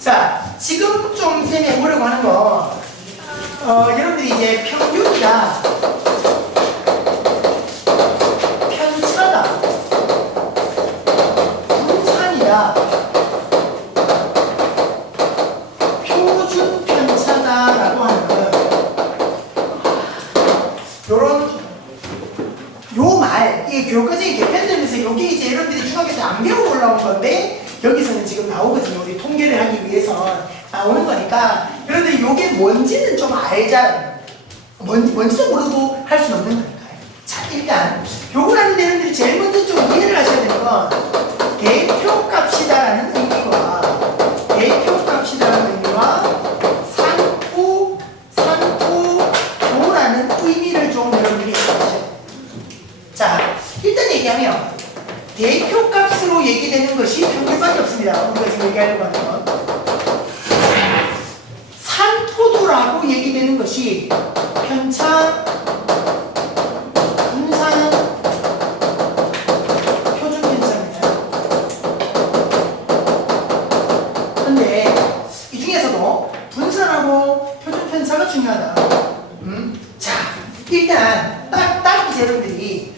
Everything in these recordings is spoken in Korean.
자, 지금 좀 쌤이 해보려고 하는 거, 어, 여러분들이 이제 평균이다, 편차다, 분산이다, 표준 편차다라고 하는 거, 요런 요 말, 이 교과서에 개편되면서 요게 이제 여러분들이 중학교 때안 배우고 올라온 건데 여기서는 지금 나오거든요. 우리 통계를 하기 위해서 나오는 거니까 여러분들이 요게 뭔지는 좀 알자. 뭔지, 뭔지도 모르고 할 수는 없는 거니까요. 자, 일단 요걸 하는데 여러분들이 제일 먼저 좀 이해를 하셔야 되는 건 대표 값이다라는 의미와 대표 값이다라는 의미와 산포, 산포도라는 의미를 좀 여러분들이 아셔야 돼요. 자, 일단 얘기하면 대표 값 얘기되는 것이 평균밖에 없습니다. 우리가 지금 얘기하려고 하는 건. 산포도라고 얘기되는 것이 편차, 분산, 표준 편차입니다. 근데 이 중에서도 분산하고 표준 편차가 중요하다. 음? 자, 일단 딱, 딱 이제 여러분들이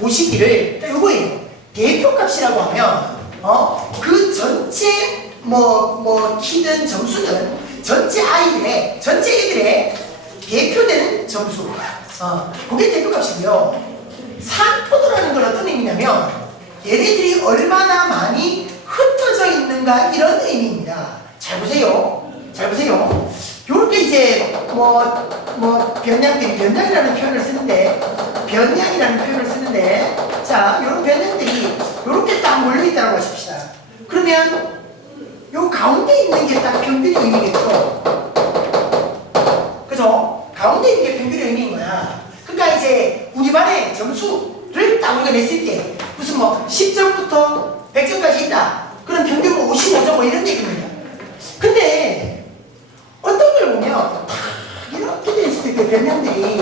보시기를 딱 요거예요. 대표값이라고 하면 어? 그 전체 뭐, 뭐 키든 점수든 전체 아이들의 전체 애들의 대표되는 점수 어, 그게 대표값이고요. 산포도라는 건 어떤 의미냐면 얘네들이 얼마나 많이 흩어져 있는가 이런 의미입니다. 잘 보세요. 잘 보세요. 요렇게 이제 뭐, 뭐, 변량들이, 변량이라는 표현을 쓰는데, 변량이라는 표현을 쓰는데, 자, 요런 변량들이 요렇게 딱 몰려있다고 하십시다. 그러면 요 가운데 있는 게 딱 평균의 의미겠죠? 그죠? 가운데 있는 게 평균의 의미인 거야. 그러니까 이제 우리 반의 점수를 딱 우리가 냈을 때, 무슨 뭐 10점부터 100점까지 있다. 그럼 평균 뭐 55점 뭐 이런 얘기입니다. 근데 어떤 걸 보면 다 이렇게 돼 있을 때 변명들이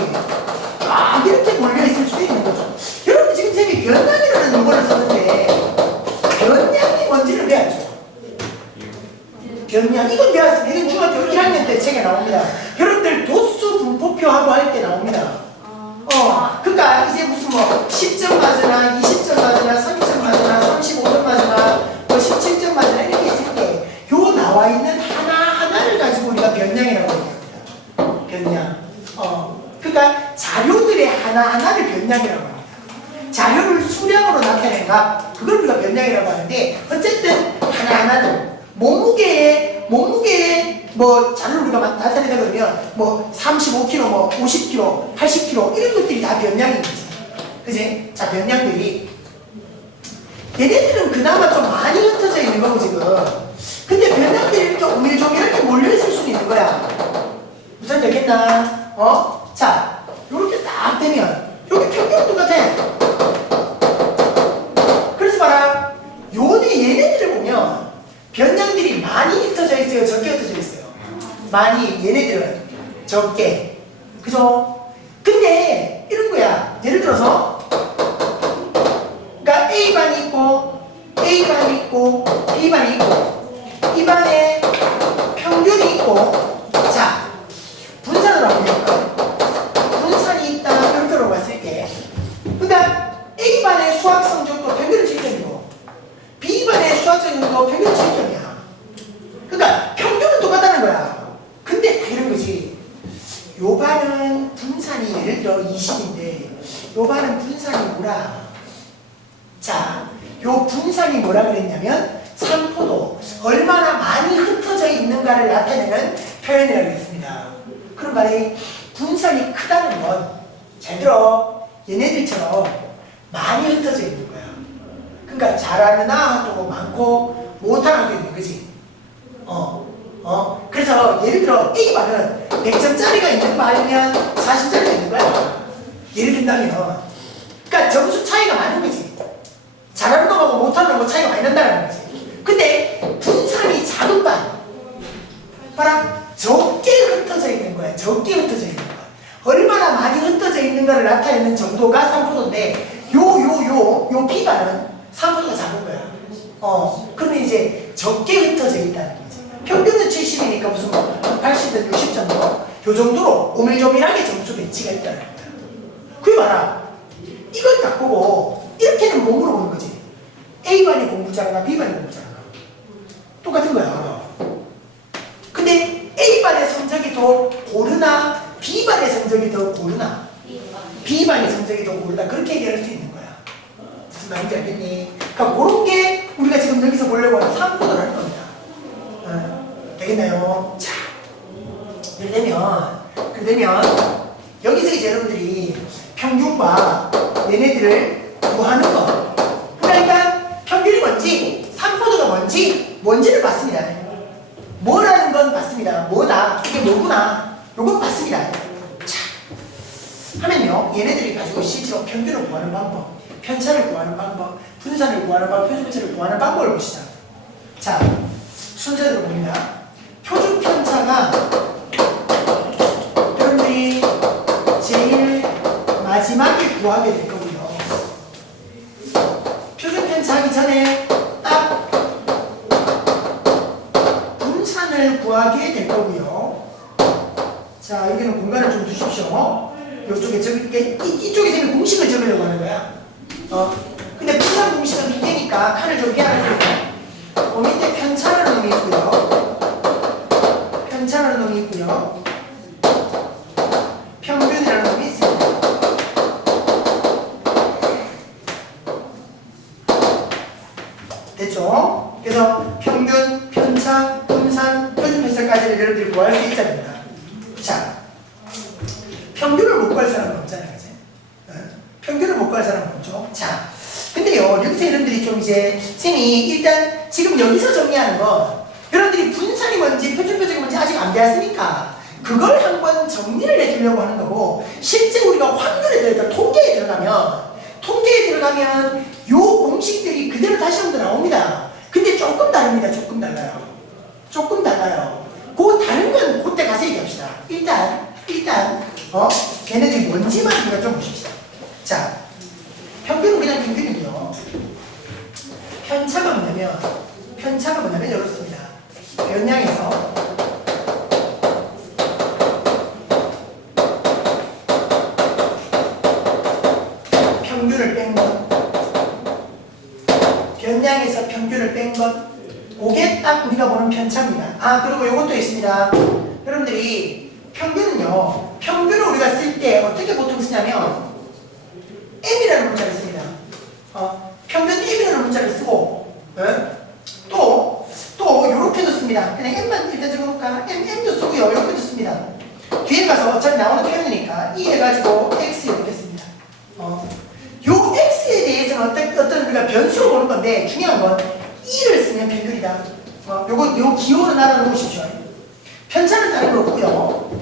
막 이렇게 몰려 있을 수도 있는 거죠. 여러분 지금 쌤이 변량이라는 용어를 썼는데 변량이 뭔지를 배워야죠. 변량 이건 배웠습니다. 이건 중학교 1학년 때 책에 나옵니다. 여러분들 도수 분포표하고 할 때 나옵니다. 어, 그러니까 이제 무슨 뭐 10점 맞으나 20점 맞으나 30점 맞으나 35점 맞으나 뭐 17점 맞으나 이렇게 있을 때 요 나와 있는 하나 하나를 가지고 우리가 변량이라고 얘기합니다. 변량. 어, 그러니까 자료들의 하나 하나를 변량이라고 합니다. 자료를 수량으로 나타낸다. 그걸 우리가 변량이라고 하는데 어쨌든 하나 하나를 몸무게에 몸무게에 뭐 자료를 우리가 마- 나타내다 그러면 뭐 35kg, 뭐 50kg, 80kg 이런 것들이 다 변량인 거지. 그지? 자 변량들이 얘네들은 그나마 좀 많이 흩어져 있는 거고 지금. 근데 변량들이 이렇게 오밀조밀하게 몰려 있을 수는 있는 거야. 무슨 되겠나? 어? 자, 요렇게 딱 되면 여기 평균 똑같아. 요네 얘네들을 보면 변량들이 많이 흩어져 있어요. 적게 흩어져 있어요. 많이 얘네들은 적게. 그죠? 근데 이런 거야. 예를 들어서 그러니까 A반이 있고 A반이 있고 B반이 있고 이 반에 평균이 있고 자 분산으로 한번 해볼까요? 분산이 있다 이렇게로 봤을 때 그러니까 A반의 수학 성적도 평균은 7점이고 B반의 수학 성적도 평균은 7점이야 그러니까 평균은 똑같다는 거야 근데 다 이런 거지 요 반은 분산이 예를 들어 20인데 요 반은 분산이 뭐라 자, 요 분산이 뭐라 그랬냐면 산포도 얼마나 많이 흩어져 있는가를 나타내는 표현이라고 했습니다. 그런 말이 분산이 크다는 건, 잘 들어, 얘네들처럼 많이 흩어져 있는 거야. 그러니까 잘하는 아도 많고 못하는 아도 있는 거지. 어, 어. 그래서 예를 들어 A반은 100점짜리가 있는 거 아니면 40점짜리가 있는 거야. 예를 든다면. 그러니까 점수 차이가 많은 거지. 잘하는 놈하고 못하는 놈하고 차이가 많이 난다는 거지. 근데 분산이 작은 반, 봐라 적게 흩어져 있는 거야. 적게 흩어져 있는 거야. 얼마나 많이 흩어져 있는가를 나타내는 정도가 3%인데 요 요 요 요 B반은 3%가 작은 거야. 어, 그러면 이제 적게 흩어져 있다는 거지. 평균은 70이니까 무슨 뭐 80점, 60점 요 정도로 오밀조밀하게 점수 배치가 있다는 거야. 그게 봐라. 이걸 딱 보고 이렇게는 뭐 물어보는 거지. A반이 공부 잘하나 B반이 공부 잘하나. 똑같은 거야. 근데 A반의 성적이 더 고르나 B반의 성적이 더 고르나 B반의 성적이 더 고르다 그렇게 얘기할 수 있는 거야. 무슨 말인지 알겠니? 그러니까 그런 게 우리가 지금 여기서 보려고 하는 상고를 하는 겁니다. 어, 되겠나요? 자, 그러면 그러면 여기서 이제 여러분들이 평균과 얘네들을 구하는 거. 그러니까 평균이 뭔지, 상포도가 뭔지, 뭔지를 봤습니다. 뭐라는 건 봤습니다. 뭐다. 이게 뭐구나. 요건 봤습니다. 자, 하면요. 얘네들이 가지고 실제로 평균을 구하는 방법, 편차를 구하는 방법, 분산을 구하는 방법, 표준편차를 구하는 방법을 보시자. 자, 순서대로 봅니다. 표준 편차가 구하게 될 거고요. 표준 편차 하기 전에 딱 분산을 구하게 될 거고요. 자, 여기는 공간을 좀 두십시오. 이쪽에 저기 이, 이쪽에 지금 공식을 적으려고 하는 거야. 어. 근데 분산 공식은 두 개니까 칸을 좀 깨야 돼요. 어, 밑에 편차라는 놈이 있고요. 편차라는 놈이 있고요. 평균이라는 놈이 있습니다. 됐죠? 그래서 평균, 편차, 분산, 표준 편차까지를 여러분들이 구할 수 된다. 자, 평균을 못 구할 사람은 없잖아요, 그지? 어? 평균을 못 구할 사람은 없죠. 자, 근데요, 여기서 여러분들이 좀 이제, 쌤이 일단 지금 여기서 정리하는 건 여러분들이 분산이 뭔지 표준 편차가 뭔지 아직 안 배웠으니까 그걸 한번 정리를 해주려고 하는 거고 실제 우리가 확률에 들어가 통계에 들어가면 통계에 들어가면 요 공식들이 그대로 다시 한번 나옵니다. 근데 조금 다릅니다. 조금 달라요. 조금 달라요. 그 다른 건 그때 가서 얘기합시다. 일단 일단 어 걔네들이 뭔지만 우리가 좀 보십시다. 자 평균은 그냥 평균이고요. 편차가 뭐냐면 편차가 뭐냐면 이렇습니다. 변량에서 평균을 뺀 것. 평균을 뺀 것. 그게 딱 우리가 보는 편차입니다. 아, 그리고 이것도 있습니다. 여러분들이 평균은요, 평균을 우리가 쓸 때 어떻게 보통 쓰냐면, M이라는 문자를 씁니다. 어, 평균 M이라는 문자를 쓰고, 예? 또, 또, 요렇게도 씁니다. 그냥 M만 일단 적어볼까? M, M도 쓰고요. 이렇게도 씁니다. 뒤에 가서 어차피 나오는 표현이니까, 이 해가지고 X 이렇게 씁니다. 어. 요 x에 대해서는 어떤, 어떤 우리가 변수로 보는 건데 중요한 건 2를 쓰면 평균이다. 어, 요거 요 기호를 알아놓으십시오. 편차는 다른 거 없고요.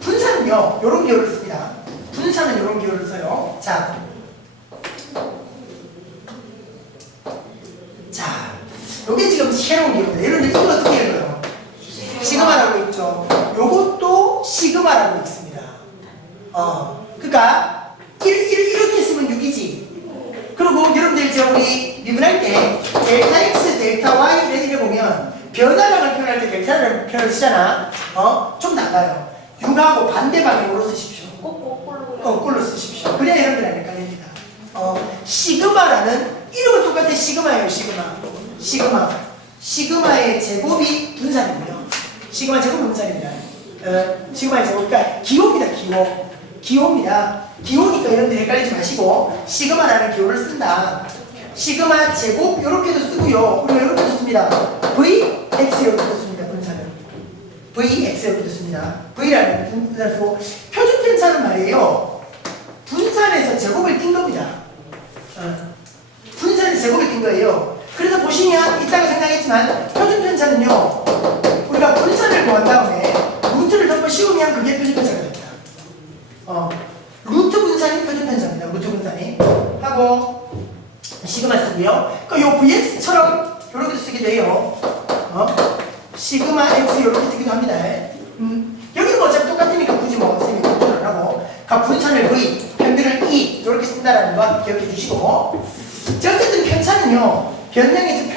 분산은요, 요런 기호를 씁니다. 분산은 요런 기호를 써요. 자. 자, 요게 지금 새로운 기호입니다. 예를 들어 이거 어떻게 읽어요? 시그마라고 있죠. 요것도 시그마라고 있습니다. 어, 그러니까 이- 이- 이렇게 쓰면 6이지. 그리고 여러분들 이제 우리 미분할 때 델타 x, 델타 y를 이래 보면 변화량을 표현할 때 델타를 표현을 쓰잖아. 어? 좀 달라요. 6하고 반대 방향으로 쓰십시오. 거꾸로 쓰십시오. 그래야 여러분들 안 헷갈립니다. 어, 시그마라는 이름은 똑같아 시그마예요. 시그마. 시그마. 시그마의 제곱이 분산이고요. 시그마 제곱이 분산입니다. 어, 시그마의 제곱. 그러니까 기호입니다. 기호. 기호입니다. 기호니까 여러분들 헷갈리지 마시고 시그마라는 기호를 쓴다. 시그마 제곱 이렇게도 쓰고요. 우리가 이렇게도 씁니다. V X 이렇게도 씁니다. 분산은. VX 이렇게도 씁니다. V라는 쓰고 표준 편차는 말이에요. 분산에서 제곱을 띈 겁니다. 어. 분산에서 제곱을 띈 거예요. 그래서 보시면 이따가 생각했지만 표준 편차는요. 우리가 분산을 구한 다음에 루트를 덮어 씌우면 그게 표준 편차가 됩니다. 어, 루트 분산이 표준 편차입니다. 루트 분산이 하고 시그마 쓰고요. 그요 VX처럼 이렇게 쓰기도 해요. 어? 시그마 X 이렇게 쓰기도 합니다. 음, 여기는 뭐 어차피 똑같으니까 굳이 뭐 선생님이 걱정 안 하고 각 분산을 V, 평균을 E 이렇게 쓴다라는 거 기억해 주시고 자, 어쨌든 편차는요 변량에서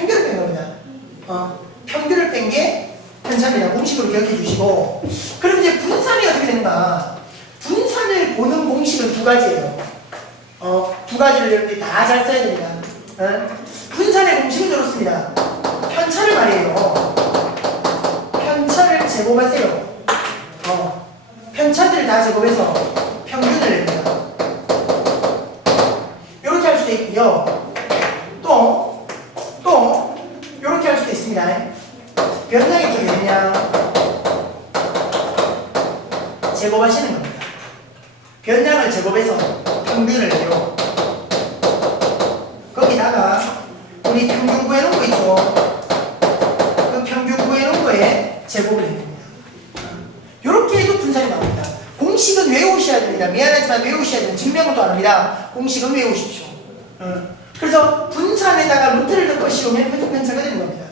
평균을 뺀 게 편차입니다. 공식으로 기억해 주시고. 그럼 이제 분산이 어떻게 되는가? 분산을 보는 공식은 두 가지예요. 어, 두 가지를 여러분들이 다 잘 써야 됩니다. 어? 분산의 공식은 이렇습니다. 편차를 말이에요. 편차를 제곱하세요. 어, 편차들을 다 제곱해서 평균을 냅니다. 이렇게 할 수도 있고요. 또, 또, 이렇게 할 수도 있습니다. 변량이 어떻게 되냐? 제곱하시는 겁니다. 변량을 제곱해서 평균을 내요. 거기다가 우리 평균 구해놓은 거 있죠? 그 평균 구해놓은 거에 제곱을 해줍니다. 이렇게 해도 분산이 나옵니다. 공식은 외우셔야 됩니다. 미안하지만 외우셔야 됩니다. 증명도 안 합니다. 공식은 외우십시오. 어. 그래서 분산에다가 루트를 넣고 씌우면 표준 편차가 되는 겁니다.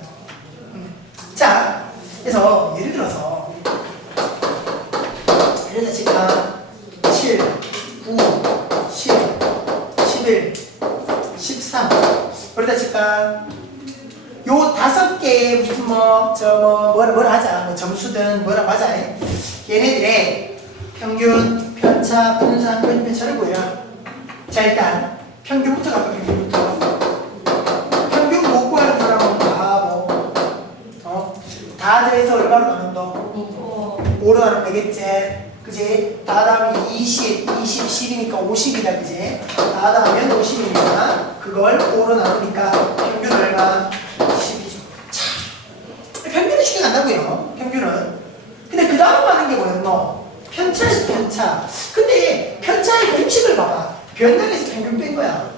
음. 자, 그래서 예를 들어서 예를 들어 제가 7, 9, 10, 11, 13 그러다 제가 요 다섯 개의 무슨 뭐 저 뭐 뭐라 뭐라 하자. 뭐 점수든 뭐라고 하자. 얘네들의 평균 편차 분산 표준 편차를 보여라. 자 일단 평균부터 갈까 평균부터. 평균 못 구하는 사람은 바보 어? 다 더해서 얼마로 나눈다 5로 나누면 되겠지. 그지? 다 더하면 20 20 10이니까 50이다 그지? 다 더하면 50이니까 그걸 5로 나누니까 평균 얼마? 10이죠 자 쉽게 간다고요 평균은 근데 그 다음 하는 게 뭐였노 편차에서 편차 근데 편차의 공식을 봐봐 변량에서 평균 뺀 거야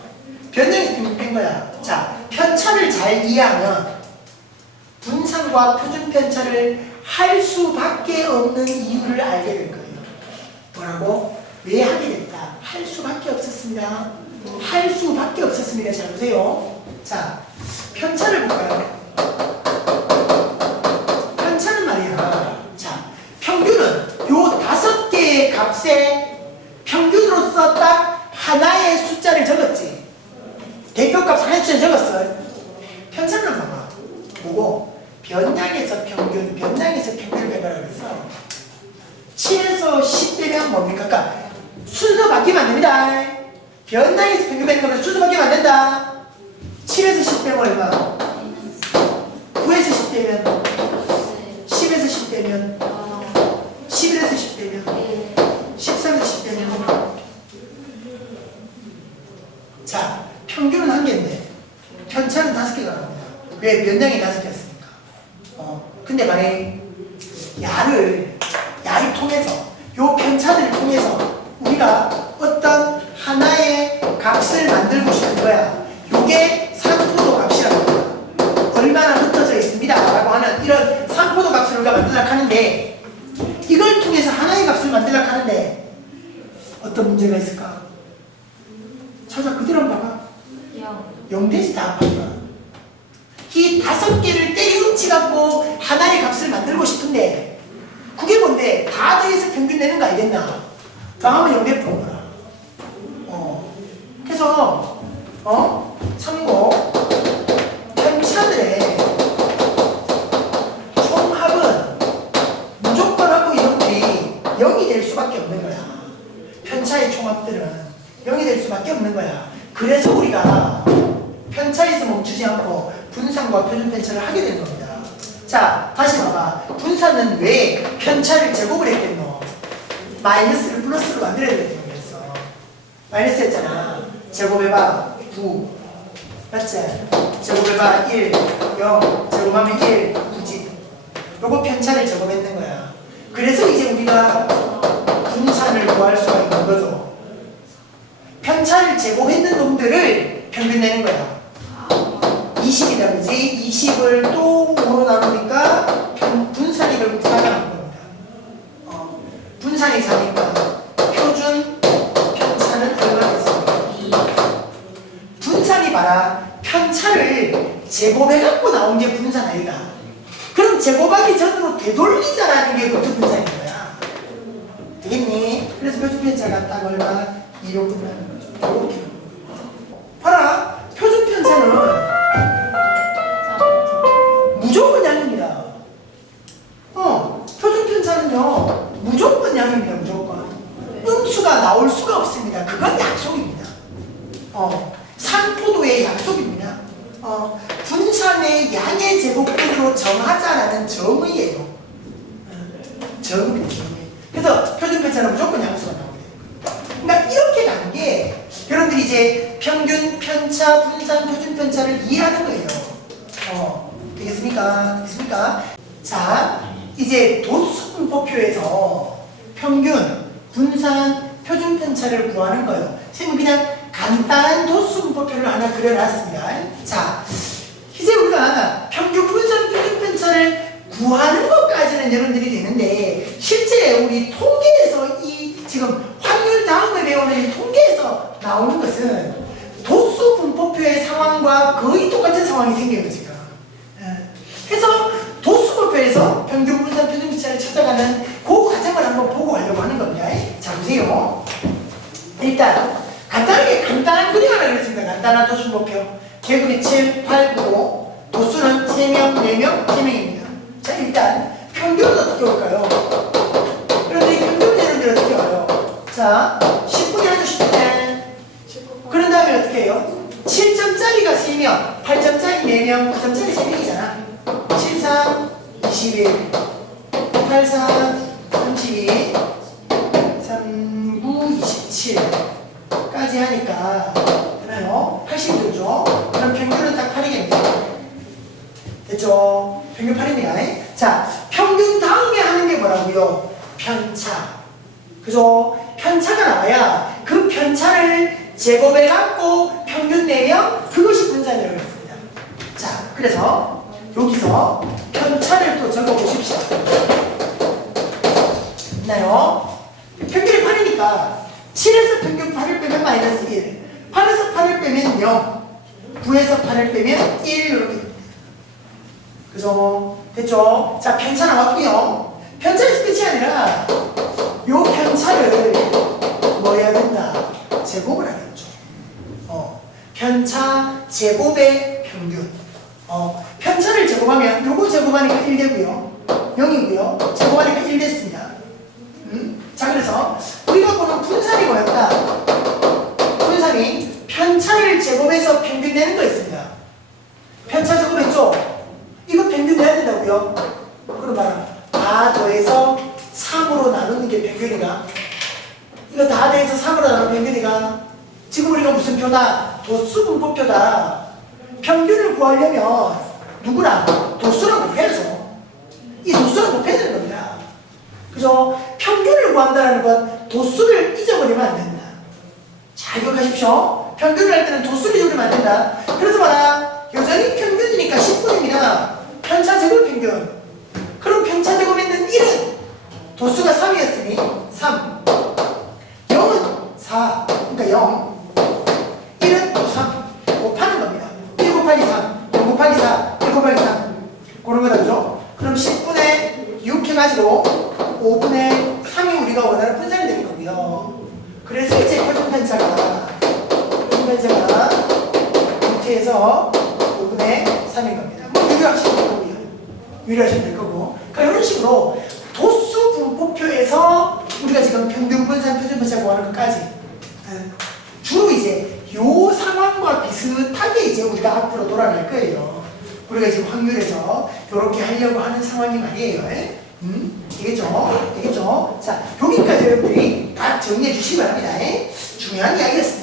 변량에서 평균 뺀 거야 자 편차를 잘 이해하면 분산과 표준 편차를 할 수밖에 없는 이유를 알게 될 거예요. 뭐라고? 왜 하게 됐다? 할 수밖에 없었습니다. 할 수밖에 없었습니다. 잘 보세요. 자, 편차를 볼까요? 편차는 말이야. 자, 평균은 요 다섯 개의 값에 평균으로서 딱 하나의 숫자를 적었지. 대표값 하나의 숫자 적었어요. 편차는 봐봐. 보고 변량에서 평균, 변량에서 평균을 빼가라 그랬어. 7에서 10 되면 뭡니까? 그러니까 순서 바뀌면 안 됩니다. 변량에서 평균 거면 순서 바뀌면 안 된다. 7에서 10 빼면 얼마? 9에서 10 빼면 10에서 10 빼면 11에서 10 빼면 13에서 10 빼면 자, 평균은 한 개인데 편차는 다섯 개가 나옵니다. 왜 변량이 다섯 개였습니까? 어, 근데 만약에 야를 야를 통해서 요 편차들을 통해서 우리가 어떤 하나의 값을 만들고 싶은 거야. 요게 상포도 값이라고 합니다. 얼마나 흩어져 있습니다라고 하는 이런 상포도 값을 우리가 만들려고 하는데 이걸 통해서 하나의 값을 만들려고 하는데 어떤 문제가 있을까? 찾아 그대로 한번 봐봐. 영대지 다 합하니까. 이 다섯 개를 때리움치 갖고 하나의 값을 만들고 싶은데 그게 뭔데 다 더해서 평균 내는 거 알겠나? 다음은 영대 푸는 거라. 어. 그래서 어 참고 편차들의 총합은 무조건 하고 이놈들이 0이 될 수밖에 없는 거야. 편차의 총합들은 0이 될 수밖에 없는 거야. 그래서 우리가 편차에서 멈추지 않고 분산과 표준 편차를 하게 되는 겁니다. 자, 다시 봐봐. 분산은 왜 편차를 제곱을 했겠노? 마이너스를 플러스로 만들어야 되는 거였어. 마이너스 했잖아. 제곱해봐. 9. 맞지? 제곱해봐. 1. 0. 제곱하면 1. 9지. 요거 편차를 제곱했는 거야. 그래서 이제 우리가 분산을 구할 수가 있는 제곱했는 놈들을 평균 내는 거야. 20이다 그지? 20을 또 5로 나누니까 4가 나온 겁니다. 어, 분산이 4니까 표준 편차는 얼마 됐습니까? 분산이 봐라. 편차를 제곱해갖고 나온 게 분산 아이가. 그럼 제곱하기 전으로 되돌리자라는 게 루트 분산인 거야. 되겠니? 그래서 표준 편차가 딱 얼마? 2로 끝나는 거죠. 봐라. 표준 편차는 평균, 분산, 표준 편차를 구하는 거예요. 지금 그냥 간단한 도수분법표를 하나 그려놨습니다. 자, 이제 우리가 평균, 분산, 표준 편차를 구하는 것까지는 여러분들이 되는데 실제 우리 통계에서 이 지금 확률 다음에 배우는 이 통계에서 나오는 것은 도수 분포표의 상황과 거의 똑같은 상황이 생겨요 지금. 예. 그래서 도수 분포표에서 평균 분산 표준 편차를 찾아가는 한번 보고 가려고 하는 겁니다. 자 보세요. 일단 간단하게 간단한 그림 하나 그렸습니다. 간단한 도수 분포표. 계급이 7, 8, 9, 도수는 3명, 4명, 3명입니다. 자 일단 평균은 어떻게 올까요? 그런데 이 평균 예를 어떻게 와요? 자 10분이 아주 쉽네. 그런 다음에 어떻게 해요? 7점짜리가 3명, 8점짜리 4명, 9점짜리 3명이잖아. 7, 3, 21, 8, 4, 32, 3, 9, 27까지 하니까 되나요? 80도죠? 그럼 평균은 딱 8이겠네요. 됐죠? 평균 8입니다. 자, 평균 다음에 하는 게 뭐라고요? 편차. 그죠? 편차가 나와야 그 편차를 제곱해 갖고 평균 내면 그것이 분산이라고 했습니다. 자, 그래서 여기서 편차를 또 적어 보십시오. 있나요? 평균이 8이니까 7에서 평균 8을 빼면 마이너스 1 8에서 8을 빼면 0 9에서 8을 빼면 1 이렇게. 그죠? 됐죠? 자, 편차 나왔고요. 편차에서 끝이 아니라 요 편차를 뭐 해야 된다? 제곱을 하겠죠. 어, 편차 제곱의 평균. 어, 편차를 제곱하면 요거 제곱하니까 1 되고요. 0이고요. 제곱하니까 1 됐습니다. 음? 자, 그래서 우리가 보는 분산이 뭐였다? 분산이 편차를 제곱해서 평균 내는 거 있습니다. 편차 제곱했죠? 이거 평균 내야 된다고요? 그럼 봐라. 다 더해서 3으로 나누는 게 평균이가. 이거 다 더해서 3으로 나누는 평균이가. 지금 우리가 무슨 표다? 도수 분포표다. 평균을 구하려면 누구랑? 도수랑 곱해야죠. 이 도수랑 곱해야 되는 겁니다. 그죠? 평균을 구한다는 건 도수를 잊어버리면 안 된다. 잘 기억하십시오. 평균을 할 때는 도수를 잊어버리면 안 된다. 그래서 봐라. 여전히 평균이니까 10분입니다. 편차 제곱 평균. 그럼 편차 제곱있는 1은 도수가 3이었으니 3. 0은 4. 그러니까 0. 1은 또 3. 곱하는 겁니다. 1 곱하기 3. 0 곱하기 4. 1 곱하기 3. 그런 거다, 그죠? 그럼 10분의 6 해가지고 5분의 3이 우리가 원하는 분산이 되는 거고요. 그래서 이제 표준 편차가 표준 편차가 밑에서 5분의 3인 겁니다. 뭐 유리하시면 될 거고요. 유리하시면 될 거고. 그러니까 이런 식으로 도수 분포표에서 우리가 지금 평균 분산 표준 편차 구하는 것까지 예, 주로 이제 요 상황과 비슷하게 이제 우리가 앞으로 돌아갈 거예요. 우리가 지금 확률에서 이렇게 하려고 하는 상황이 말이에요. 예? 음? 되겠죠? 되겠죠? 자, 여기까지 여러분들이 다 정리해 주시기 바랍니다. 예? 중요한 이야기였습니다. 음.